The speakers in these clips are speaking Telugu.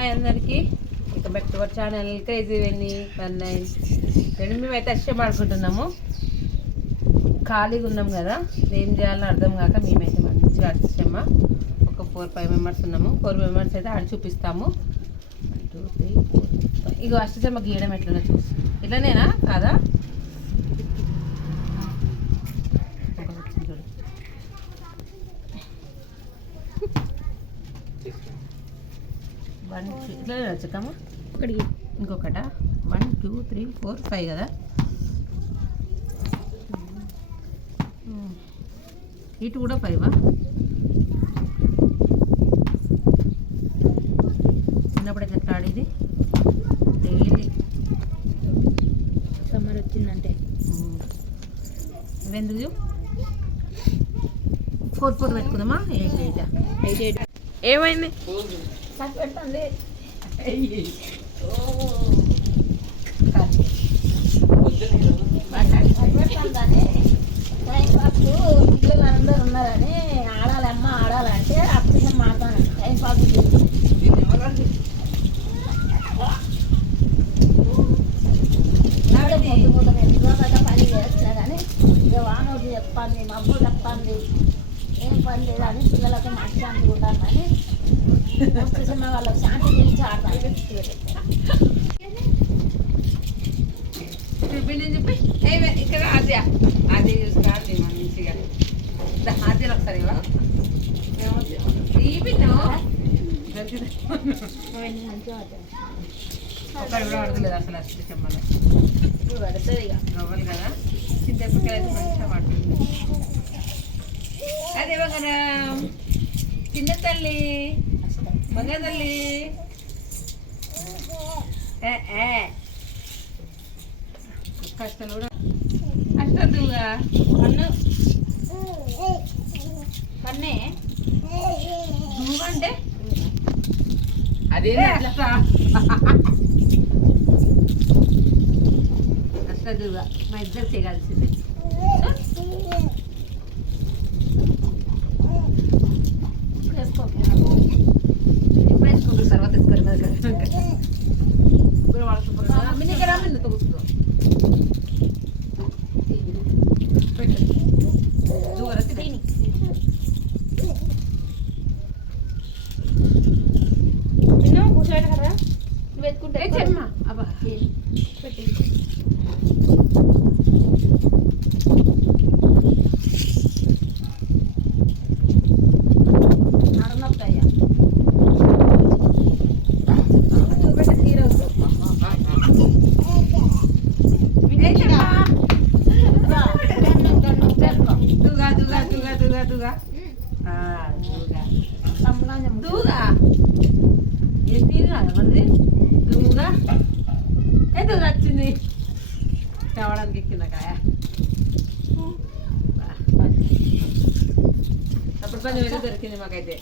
హాయ్ అందరికీ, welcome back to our channel crazy వెన్నీ 19. మేమైతే అష్టం ఆడుకుంటున్నాము. ఖాళీగా ఉన్నాం కదా, ఏం చేయాలో అర్థం కాక మేమైతే మంచిగా అష్టమ్మ ఒక 4-5 మెంబర్స్ ఉన్నాము. 4 మెంబర్స్ అయితే ఆడి చూపిస్తాము. 1 2 3 4 5. ఇగో అష్టమ్మ గీయడం ఎట్లన్నా చూసి ఇట్లనేనా కాదా? ఇట్లా వచ్చామా ఒకటికి ఇంకొకట 1 2 3 4 5 కదా. ఇటు కూడా 5 చిన్నప్పుడైతే ఎట్లా ఆడేది డైలీ. సమ్మర్ వచ్చిందంటే ఇవెందుకు 4 4 పెట్టుకుందామా? 8 8 ఏమైంది పెడుతుంది. పిల్లలు అందరూ ఉన్నారని ఆడాలమ్మ ఆడాలంటే అప్సెషన్ మాట్లాడాలి. టైం పాస్ పని చేస్తున్నా కానీ ఇక వానోడు చెప్పండి, మబ్బు చెప్పండి, ఏం పని లేదని పిల్లలకి మంచిగా అనుకుంటాను. కానీ వాళ్ళకి శాంతి గురించి ఆడతాను చెప్పి ఇక్కడ ఆద్య అది చూసుకోండి మంచిగా. ఆద్యలు ఒకసారి ఒకటి కూడా పడతలేదు అసలు. అష్టమ్మలో పడుతుంది ఇక గవ్వలు కదా. చింతపక్కలు అయితే మంచిగా పడుతుంది. అదే కదా చిన్న తల్లి మగ తల్లి. కష్టాలు కూడా అష్టదుగా కన్నే దూగా అంటే అదే అష్టదుగా మా ఇద్దరు చేయగలిసింది. తర్వాత కూర్చోబెట్ట కదా నువ్వు ఎత్తుకుంటే చెమ్మా అబ్బా పెట్టి వచ్చింది కావడానికి ఎక్కింద కాయ. అప్పుడు పని వెళ్ళి దొరికింది మాకైతే.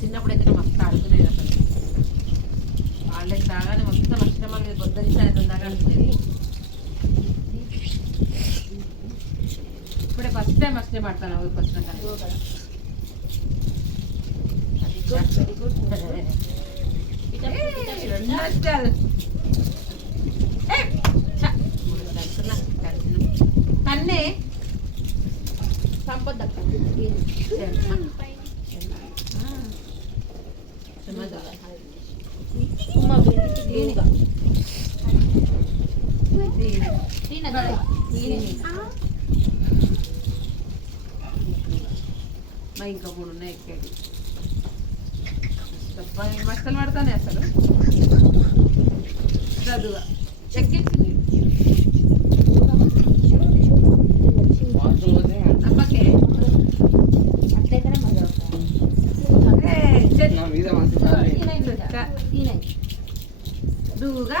చిన్నప్పుడైతే మస్తు ఆడుకునేది అసలు. వాళ్ళకి రాగానే మొత్తం నష్టం మీద పొద్దున్న సాయంత్రం దాకా ఆడుకునేది. ఇప్పుడే ఫస్ట్ టైం అష్టం ఆడతాను ఊరికి వచ్చినాక. కన్నే సంపద ఇంకా 3 ఉన్నాయి ఎక్కేది. మస్తలు పడతానే అసలు చదువుగా ఎక్కించింది. అమ్మకే దూగా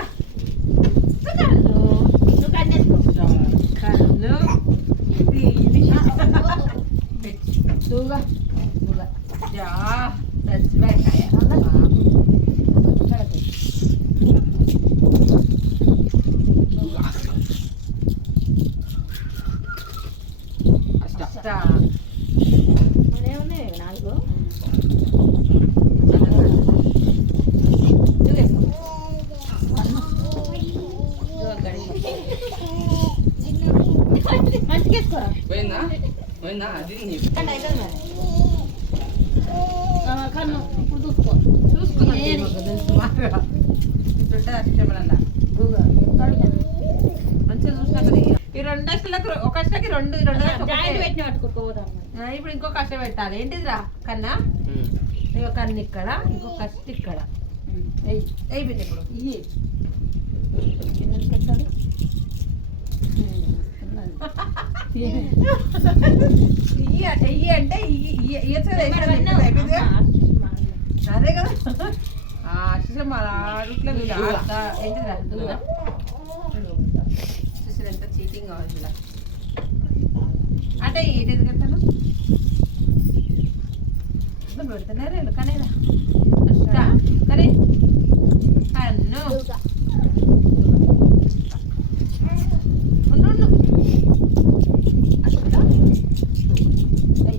దూగా దూగా జా కన్ను ఇప్పుడు చూసుకో చూసుకున్నాను ఇట్లుంటే అష్టమల్లా మంచిగా చూసినాక ఈ రెండు అష్టలకు ఒక అష్టకి రెండు జాయింట్ పెట్టిన పట్టుకోపోతాను ఇప్పుడు ఇంకో కష్ట పెట్టాలి ఏంటిదిరా కన్నా ఇంకో కన్ను ఇక్కడ ఇంకో కష్ట ఇక్కడ అయిపోయింది ఇప్పుడు ఇయ్యి ఇయ్యి అంటే ఇయ్యచ్చు కదా అదే కదా అష్టం ఆడుట్లో ఏంటిదిరా చూసారు ఎంత చీటింగ్ కావాలి ఇలా అంటే ఏంటిది కట్టాను పెడుతున్నారు కనేరా కనే కన్ను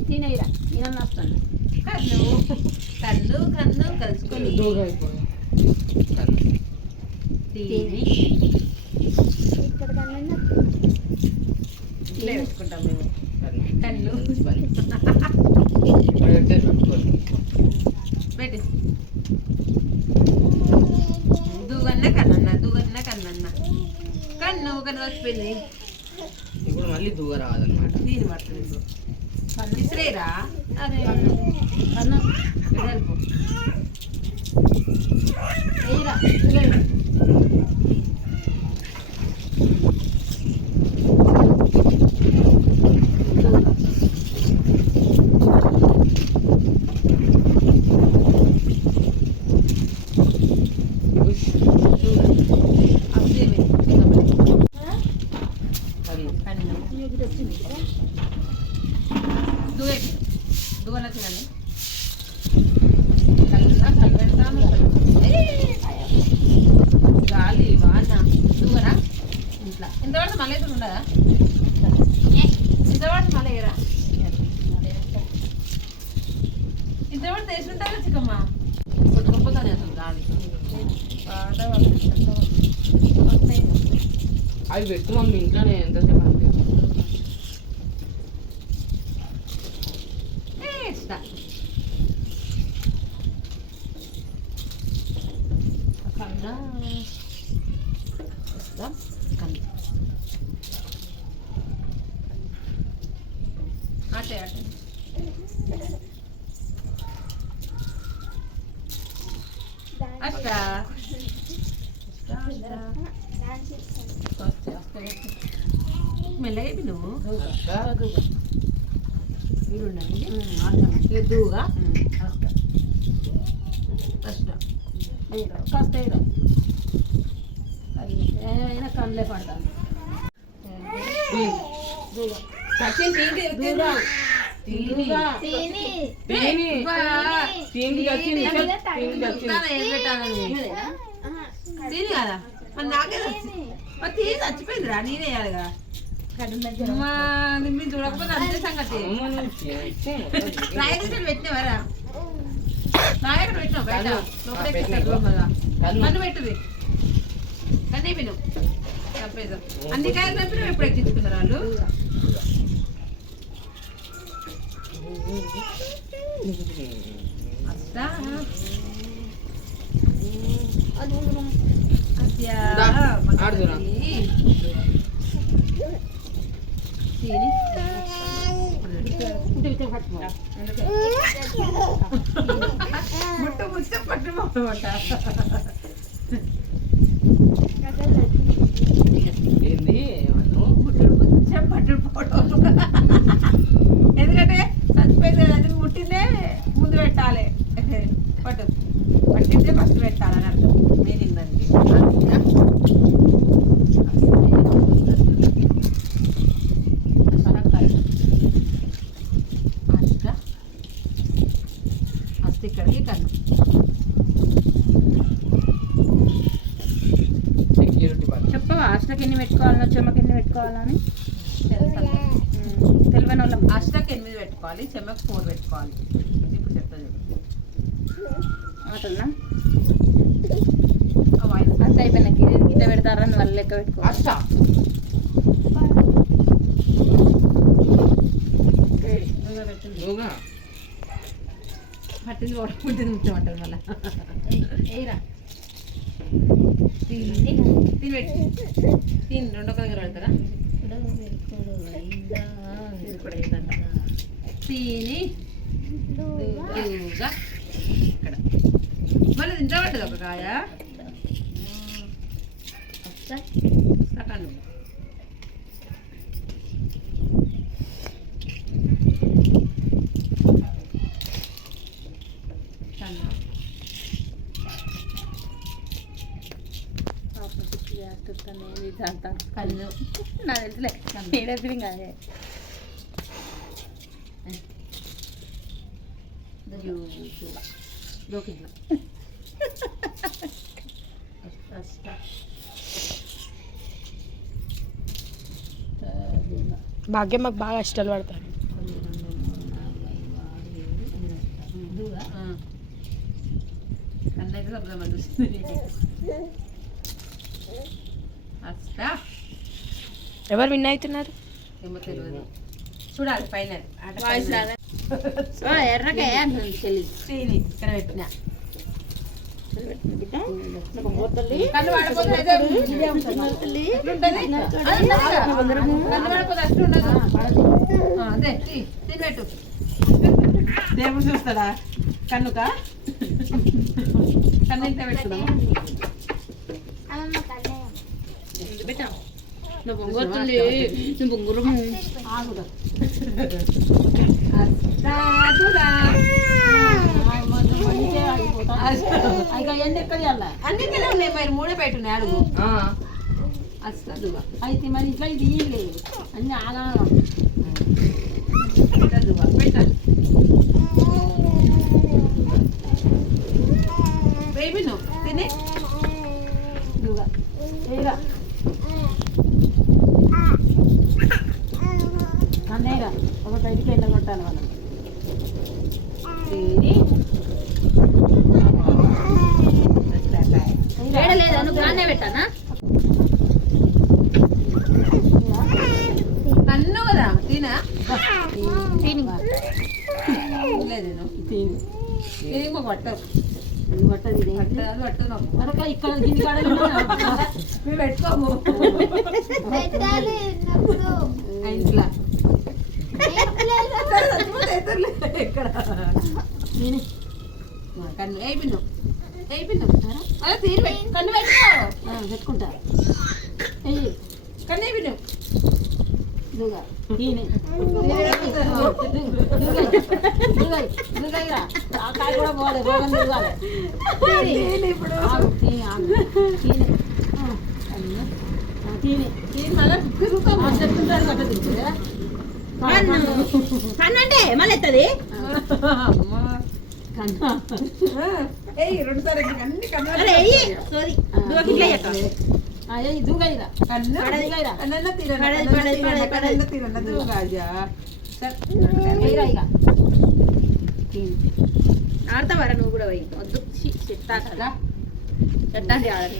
తినేరా నేను వస్తాను కన్ను కన్ను కన్ను కలుసుకొని ఇట్లే పెట్టుకుంటాం మేము కన్ను పెట్టి దూగన్న కన్నన్న దూగన్న కన్నన్న కన్ను కన్ను వచ్చిపోయింది ఇప్పుడు మళ్ళీ దూగ రాదన్నమాట దీని పడుతుంది ఇసిరేరా అదే కన్ను జరుపు వేయరా దూగన తినండి గాలి వాన దూగరా ఇంట్లో ఇంతవరకు మళ్ళీ అయితే ఉండదా ఇంతవరకు మళ్ళీ ఏరా ఇంతవరకు తెచ్చుంటారా చిక్కమ్మ కొట్టుకోపోతాను అసలు గాలి అవి పెట్టు మమ్మీ ఇంట్లోనే ఎంతసేపు అంతే అటే అటే అష్ట మెల్లగా నువ్వు దూగా అష్ట కాస్త అయినా కళ్ళే పడతాను తిని కదా మరి నాకే మరి తిని చచ్చిపోయిందిరా నేనేయాలిగా మీరు చూడకపోతే అంతే సంగతి రాయకృష్ణ పెట్టినవారా రాయక్కడ పెట్టినావు బయట నన్ను పెట్టుది కన్నీ విను తప్పేదా అన్ని కాయలు తప్పిన ఎప్పుడు ఎక్కించుకున్నారు వాళ్ళు ముట్టు ముట్టు పట్టు ఏంది పట్టు ఎందుకంటే చచ్చిపోయింది అది ముట్టిందే ముందు పెట్టాలి పట్టు పట్టిందే ఫస్ట్ పెట్టాలని అర్థం మీనింగ్ దానికి అస్తి ఇక్కడికి కన్ను చెప్పవా అష్టకి ఎన్ని పెట్టుకోవాలనో చెమ్మకి ఎన్ని పెట్టుకోవాలని తెలివైన వాళ్ళం అష్టకి 8 పెట్టుకోవాలి చెమ్మకి 4 పెట్టుకోవాలి ఇప్పుడు చెప్తా అట్లా అంత అయిపోయినాక గిట్ల పెడతారని వాళ్ళు లెక్క పెట్టుకో దూగా పట్టింది పుట్టింది ముట్టమంటారు మళ్ళీ ఏరా తిని పెట్టి తిని రెండో దగ్గర పెడతారా ఇది కూడా ఏంటంట తిని దూగా ఇక్కడ మళ్ళీ తింటా పట్టదు ఒక కాయ సకాను కళ్ళు నాకు తెలుసులే ఏడెప్పుడు కాదే భాగ్యం మాకు బాగా ఇష్టాలు పడతారు. కన్నైతే సబ్జా చూస్తుంది అస్తా ఎవరు విన్ అవుతున్నారు? ఏమో తెలియదు చూడాలి పైన వాయిస్ రాదా ఎర్రకాయ అంటుంది చెల్లి శ్రీని ఇక్కడ పెట్టిన కళ్ళు వాడిపోతే ఎట్లుంటది? కళ్ళు వాడిపోతే అట్లా ఉండదు. అదే తిని పెట్టు దేవుడు చూస్తాడా కన్నుక కన్ను ఇంత పెట్టుకున్నాము నువ్వు బొంగొత్తుంది నువ్వు బొంగురు అన్నింటిలో ఉన్నాయి మరి మూడే పెట్టున్నాయి అడుగు అస్సదుగా అయితే మరి ఇట్లా ఇది లేదు అన్ని ఆగా పెట్టాలి బేబీ నువ్వు తిని అన్నయ్యరా ఒక బయటికి వెళ్ళ కొట్టాలి మనం లేదా నువ్వు నాన్నే పెట్టానా కన్ను కదా తినా తిని లేదు తిని తిని మాకు పట్టదు పట్టది పట్టదు పట్టదు నాకు మరొక ఇక్కడ గిన్నె కాడ మేము పెట్టుకోము ఇంట్లో ఇక్కడ నేను కన్ను అయిపోయినావు అలా తీరు కన్ను పెట్టుకో పెట్టుకుంటా కన్ను అయిపోయినావు ఇదిగా ఈయన ఆ కాయ కూడా పోవాలి రోగం తిరగాలి ఇప్పుడు తిని మళ్ళీ తిరుగుతాం చెప్తుంటారు గట్ట తింటే కన్నంటే మళ్ళీ ఎత్తది రెండు సార్లు అన్ని కన్ను దూగైరా కన్ను తిరన్న దూగాజా ఆడతావారా నువ్వు కూడా పోయి వద్దు చెత్తా చెత్తాంటి ఆడని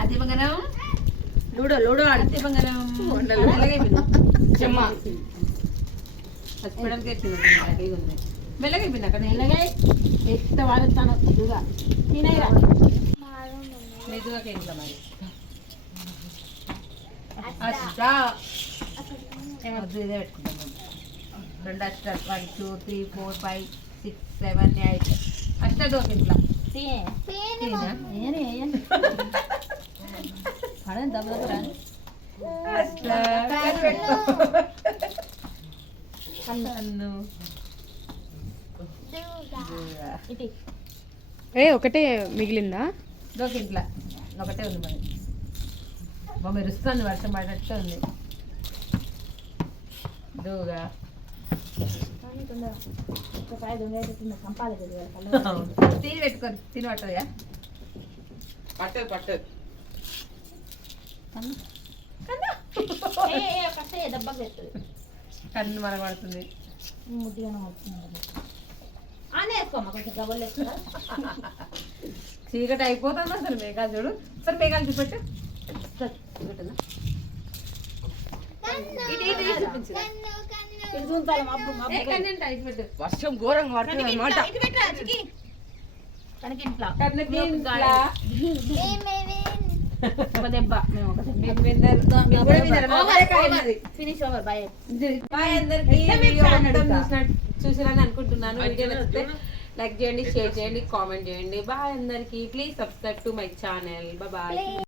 అది బంగారం లూడో లూడో అది బంగారం చెమ్మ పచ్చిపడానికి వచ్చింది మెల్లగా అయిపోయింది అక్కడ మెల్లగా ఎత్త వాడుతాను ఇదిగా తినైరా మెదుగా ఇంట్లో మరి అష్టా వద్దు ఇదే పెట్టుకుంటాం రెండు అష్ట 1 2 3 4 5 6 7 8 అష్ట దోశ ఇంట్లో పడని దెబ్బ ఒకటే మిగిలిందా? దోశ ఇంట్లో ఒకటే ఉంది మరి బొమ్మ మెరుస్తుంది వర్షం పడేటట్టు ఉంది దూగా తిని పెట్టుకొని తిని పట్టదా పట్టదు కన్ను మన పడుతుంది చీకటి అయిపోతుంది అసలు మేఘాలు చూడు సరే మేఘాలు చూపెట్టు చూపెట్టుందా ఇది చూస్తాను మబ్బు మబ్బు వర్షం ఘోరంగా పడుతుంది అనమాట. కనుక ఇంట్లో కన్నకి ఇంట్లా. ఒక దెబ్బ మేము ఒక దెబ్బ మీరు విన్నారు. ఫినిష్ ఓవర్ బాయ్ బాయ్ అందరికి. వీడియో మొత్తం చూసిరని అనుకుంటున్నాను. వీడియో నచ్చితే లైక్ చేయండి, షేర్ చేయండి, కామెంట్ చేయండి. బాయ్ అందరికి. Please subscribe to my channel. Bye.